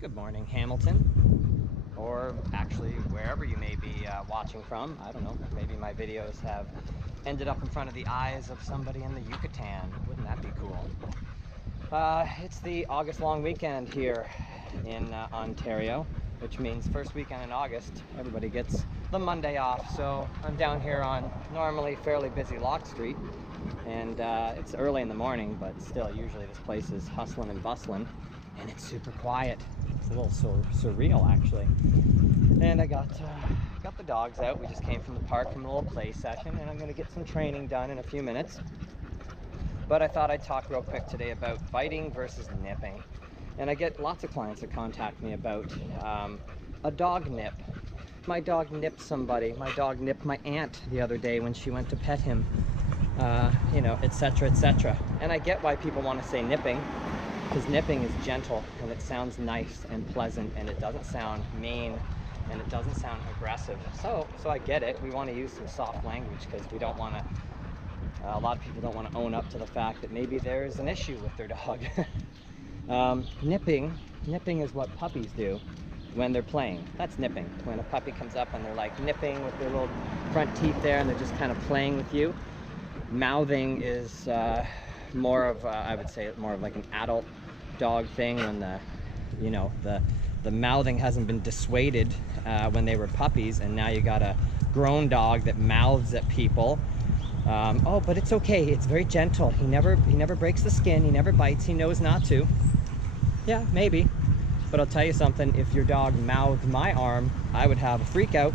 Good morning, Hamilton, or actually wherever you may be watching from. I don't know, maybe my videos have ended up in front of the eyes of somebody in the Yucatan. Wouldn't that be cool? It's the August long weekend here in Ontario, which means first weekend in August, everybody gets the Monday off. So I'm down here on normally fairly busy Lock Street, and it's early in the morning, but still, usually this place is hustling and bustling, and it's super quiet. It's a little surreal, actually. And I got the dogs out. We just came from the park from a little play session, and I'm going to get some training done in a few minutes. But I thought I'd talk real quick today about biting versus nipping. And I get lots of clients that contact me about a dog nip. My dog nipped somebody. My dog nipped my aunt the other day when she went to pet him, you know, etc., etc. And I get why people want to say nipping, because nipping is gentle and it sounds nice and pleasant, and it doesn't sound mean and it doesn't sound aggressive. So I get it. We want to use some soft language because we don't want to, a lot of people don't want to own up to the fact that maybe there's an issue with their dog. Nipping is what puppies do when they're playing. That's nipping. When a puppy comes up and they're like nipping with their little front teeth there and they're just kind of playing with you. Mouthing is more of, I would say, more of like an adult dog thing, when the mouthing hasn't been dissuaded when they were puppies, and now you got a grown dog that mouths at people. Oh, but it's okay. It's very gentle. He never breaks the skin. He never bites. He knows not to. Yeah, maybe. But I'll tell you something. If your dog mouthed my arm, I would have a freak out.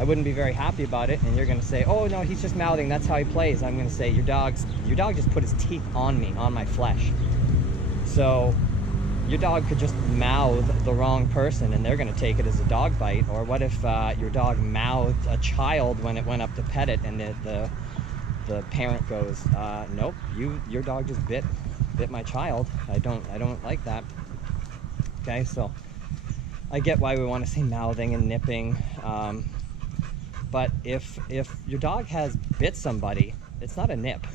I wouldn't be very happy about it. And you're going to say, oh, no, he's just mouthing. That's how he plays. I'm going to say, your dog just put his teeth on me, on my flesh. So your dog could just mouth the wrong person and they're going to take it as a dog bite. Or what if your dog mouthed a child when it went up to pet it, and the parent goes, nope, your dog just bit my child. I don't like that. Okay, so I get why we want to say mouthing and nipping. But if your dog has bit somebody, it's not a nip.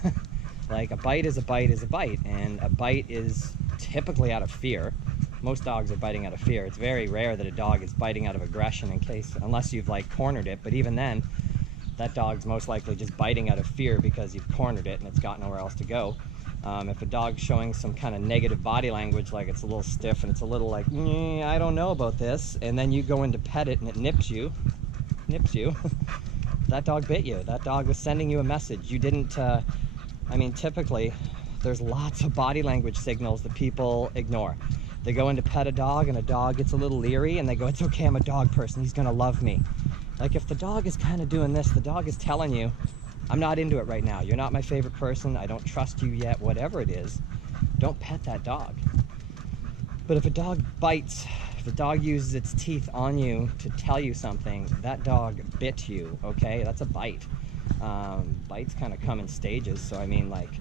Like, a bite is a bite is a bite, and a bite is typically out of fear. Most dogs are biting out of fear. It's very rare that a dog is biting out of aggression, unless you've like cornered it. But even then, that dog's most likely just biting out of fear because you've cornered it and it's got nowhere else to go. If a dog's showing some kind of negative body language, like it's a little stiff and it's a little like, I don't know about this, and then you go in to pet it and it nips you, that dog bit you. That dog was sending you a message. You didn't, I mean, typically, there's lots of body language signals that people ignore. They go in to pet a dog and a dog gets a little leery and they go, it's okay, I'm a dog person, he's gonna love me. Like, if the dog is kind of doing this, the dog is telling you, I'm not into it right now. You're not my favorite person. I don't trust you yet. Whatever it is, don't pet that dog. But if a dog bites, if a dog uses its teeth on you to tell you something, that dog bit you, okay? That's a bite. Bites kind of come in stages. So, I mean, like,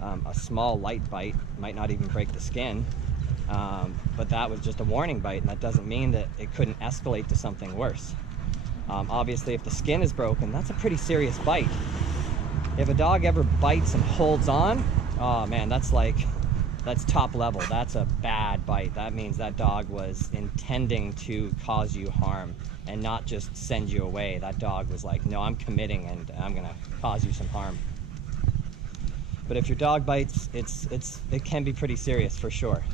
a small light bite might not even break the skin. But that was just a warning bite, and that doesn't mean that it couldn't escalate to something worse. Obviously, if the skin is broken, that's a pretty serious bite. If a dog ever bites and holds on, oh man, that's top level. That's a bad bite. That means that dog was intending to cause you harm and not just send you away. That dog was like, no, I'm committing and I'm gonna cause you some harm. But if your dog bites, it can be pretty serious for sure,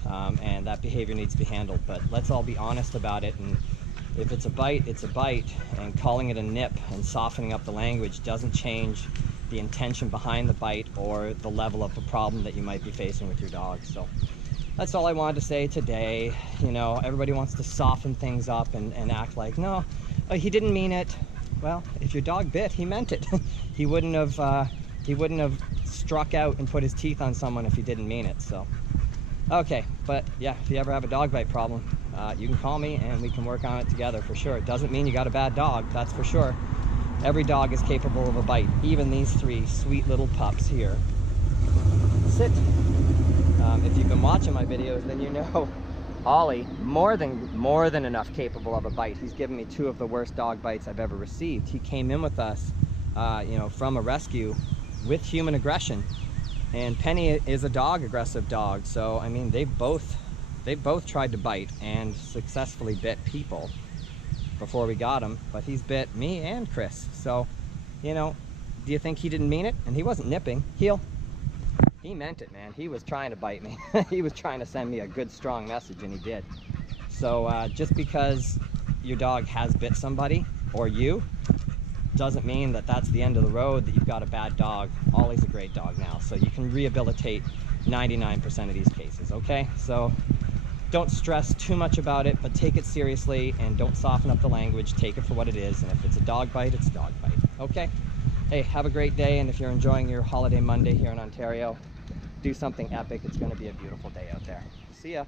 and that behavior needs to be handled. But let's all be honest about it, and if it's a bite, it's a bite, and calling it a nip and softening up the language doesn't change the intention behind the bite or the level of the problem that you might be facing with your dog. So that's all I wanted to say today. You know, everybody wants to soften things up and act like, no, he didn't mean it. Well, if your dog bit, he meant it. He wouldn't have struck out and put his teeth on someone if he didn't mean it. So, okay, but yeah, if you ever have a dog bite problem, you can call me and we can work on it together for sure. It doesn't mean you got a bad dog, that's for sure. Every dog is capable of a bite, even these three sweet little pups here. Sit. If you've been watching my videos, then you know Ollie, more than enough capable of a bite. He's given me 2 of the worst dog bites I've ever received. He came in with us, you know, from a rescue with human aggression. And Penny is a aggressive dog. So, I mean, they've both They both tried to bite and successfully bit people before we got him, but he's bit me and Chris. So, you know, do you think he didn't mean it? And he wasn't nipping. Heel. He meant it, man. He was trying to bite me. He was trying to send me a good, strong message, and he did. So just because your dog has bit somebody, or you, doesn't mean that that's the end of the road, that you've got a bad dog. Ollie's a great dog now, so you can rehabilitate 99% of these cases, okay? So don't stress too much about it, but take it seriously, and don't soften up the language. Take it for what it is, and if it's a dog bite, it's a dog bite, okay? Hey, have a great day, and if you're enjoying your holiday Monday here in Ontario, do something epic. It's going to be a beautiful day out there. See ya.